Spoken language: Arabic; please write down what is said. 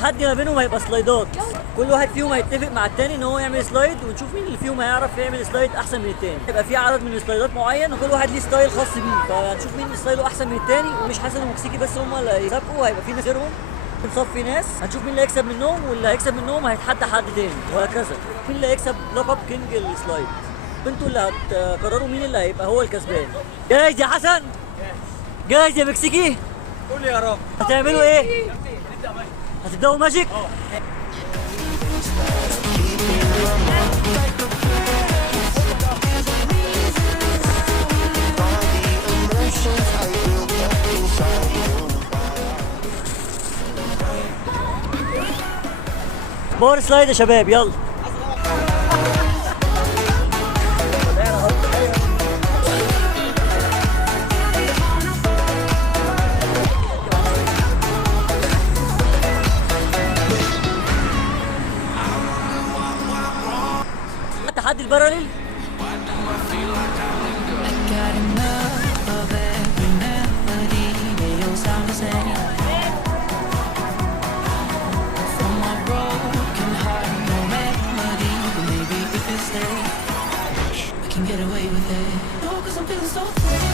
التحدي ما بينهم هيبقى سلايدات، كل واحد فيهم هيتفق مع التاني ان هو يعمل سلايد، ونشوف مين اللي فيهم هيعرف يعمل سلايد احسن من التاني. يبقى في عدد من السلايدات معين وكل واحد ليه ستايل خاص بيه، فهنشوف مين ستايله احسن من التاني. ومش حسن ومكسيكي بس هم اللي هيسابقوا، هيبقى في ناس غيرهم بنصفي ناس، هنشوف مين اللي هيكسب منهم، واللي هيكسب منهم هيتحدى حد تاني، وهكذا. مين اللي هيكسب لقب كينج السلايد؟ انتوا اللي هتقرروا مين اللي هيبقى هو الكسبان. جاهز يا حسن؟ جاهز يا مكسيكي؟ قول يا رب. هتعملوا ايه؟ هتبداوا ماجيك؟ باور سلايد يا شباب، يلا. تحدي الباراليل. Get away with it. No, 'cause I'm feeling so free.